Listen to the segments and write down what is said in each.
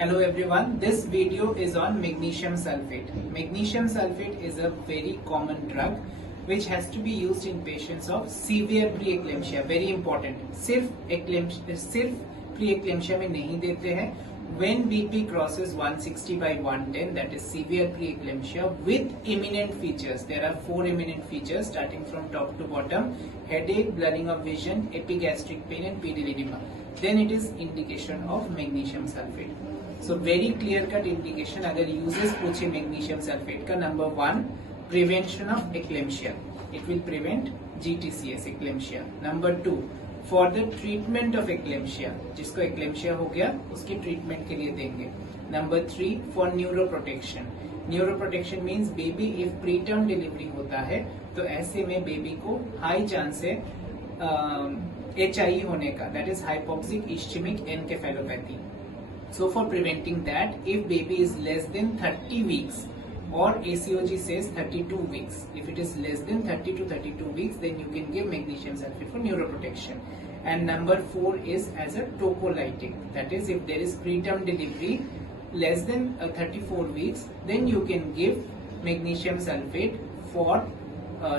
Hello everyone, this video is on magnesium sulfate. Magnesium sulfate is a very common drug which has to be used in patients of severe preeclampsia. Very important. सिर्फ preeclampsia में नहीं देते हैं. When BP crosses 160/110, that is severe preeclampsia with imminent features. There are 4 imminent features starting from top to bottom: headache, blurring of vision, epigastric pain and pedal edema. Then it is indication of magnesium sulfate. So very clear cut indication. अगर uses पूछे magnesium sulfate का, number 1 prevention of eclampsia. It will prevent GTCS eclampsia. Number 2 for the treatment of eclampsia. जिसको eclampsia हो गया उसकी treatment के लिए देंगे. Number 3 for neuroprotection. Neuroprotection means baby if preterm delivery होता है तो ऐसे में baby को high chance है HIE होने का, that is hypoxic ischemic encephalopathy. So for preventing that, if baby is less than 30 weeks or ACOG says 32 weeks, if it is less than 30 to 32 weeks, then you can give magnesium sulfate for neuroprotection. And number 4 is as a tocolytic, that is if there is preterm delivery less than 34 weeks, then you can give magnesium sulfate for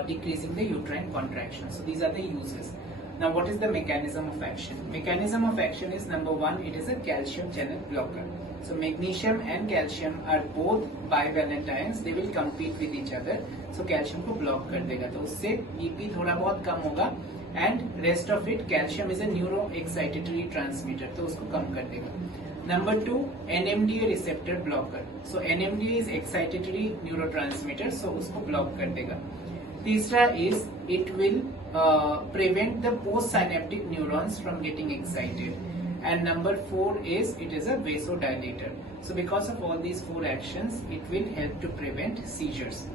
decreasing the uterine contraction. So these are the uses. Now what is the mechanism of action? Mechanism of action is number 1, it is a calcium channel blocker. So magnesium and calcium are both bivalent ions, they will compete with each other. So calcium को block कर देगा तो उससे BP थोड़ा बहुत कम होगा and rest of it, calcium is a neuroexcitatory transmitter तो उसको कम कर देगा. Number 2, NMDA receptor blocker. So NMDA is excitatory neurotransmitter, so उसको block कर देगा. तीसरा is it will prevent the postsynaptic neurons from getting excited. And number 4 is it is a vasodilator. So because of all these 4 actions, it will help to prevent seizures.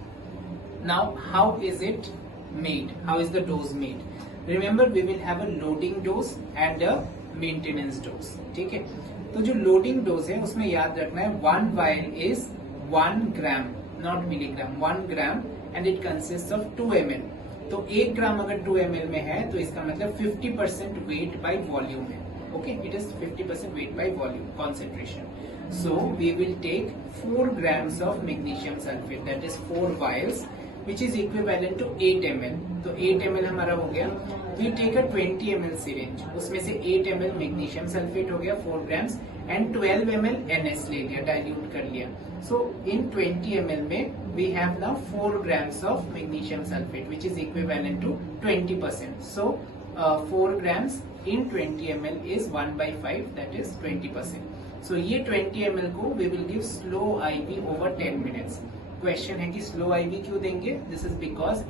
Now how is it made? How is the dose made? Remember we will have a loading dose and a maintenance dose. ठीक है? तो जो loading dose है उसमें याद रखना है 1 vial is 1 gram, not milligram, 1 gram and it consists of 2 ml. तो 1 ग्राम अगर 2 ml में है तो इसका मतलब 50% weight by volume है. Okay, it is 50% weight by volume concentration. So we will take 4 grams of magnesium sulfate, that is 4 vials, which is equivalent to 8 ml. तो 8 ml हमारा हो गया. We take a 20 ml syringe, उसमें से 8 ml magnesium sulfate हो गया 4 grams and 12 ml NS ले लिया, dilute कर लिया. So in 20 ml में we have now 4 grams of magnesium sulfate, which is equivalent to 20%. So 4 grams in 20 ml is 1/5, that is 20%. So ये 20 ml को we will give slow IV over 10 minutes. Question है कि slow IV क्यों देंगे? This is because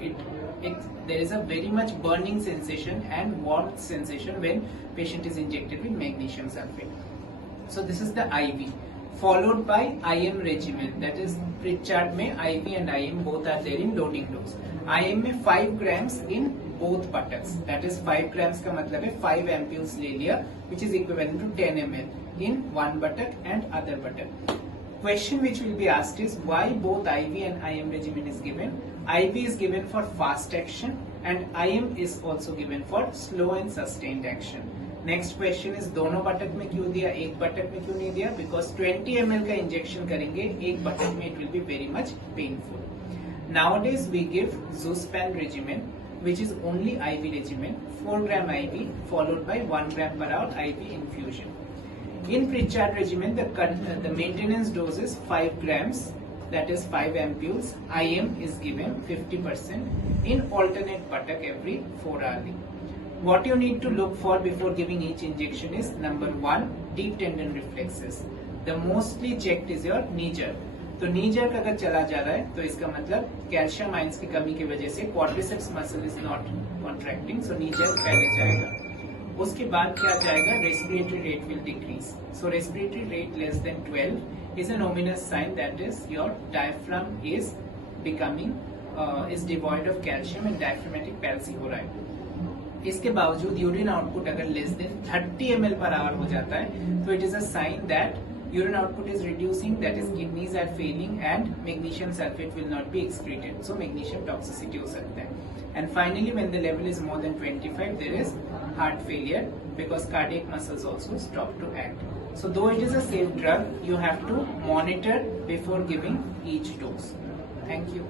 there is a very much burning sensation and warmth sensation when patient is injected with magnesium sulfate. So this is the IV. Followed by IM regimen, that is Pritchard में IV and IM both are there in loading dose. IM में 5 grams in both buttocks, that is 5 grams का मतलब है 5 ampules ले लिया, which is equivalent to 10 ml in one buttock and other buttock. Question which will be asked is why both IV and IM regimen is given. IV is given for fast action and IM is also given for slow and sustained action. Next question is दोनों बटक में क्यों दिया, एक buttock में क्यों नहीं दिया? Because 20 ml का इंजेक्शन करेंगे एक बटक में, it will be very much painful. Nowadays we give Zuspan regimen, which is only IV regimen, 4 gram IV followed by 1 gram per hour IV infusion. In Pritchard regimen, the maintenance dose is 5 grams, that is 5 ampules. IM is given 50% in alternate buttock every 4 hourly. What you need to look for before giving each injection is number 1, deep tendon reflexes. The mostly checked is your knee jerk. तो knee jerk अगर चला जा रहा है तो इसका मतलब calcium ions की कमी की वजह से quadriceps muscle is not contracting, so knee jerk पहले जाएगा. उसके बाद क्या जाएगा? Respiratory rate will decrease. So respiratory rate less than 12 is an ominous sign that is your diaphragm is becoming is devoid of calcium and diaphragmatic palsy हो रहा है. इसके बावजूद यूरिन आउटपुट अगर less than 30 ml per hour हो जाता है तो it is a sign that urine output is reducing, that is kidneys are failing and magnesium sulphate will not be excreted, so magnesium toxicity हो सकता है. And finally when the level is more than 25 there is heart failure because cardiac muscles also stop to act. So though it is a safe drug, you have to monitor before giving each dose. Thank you.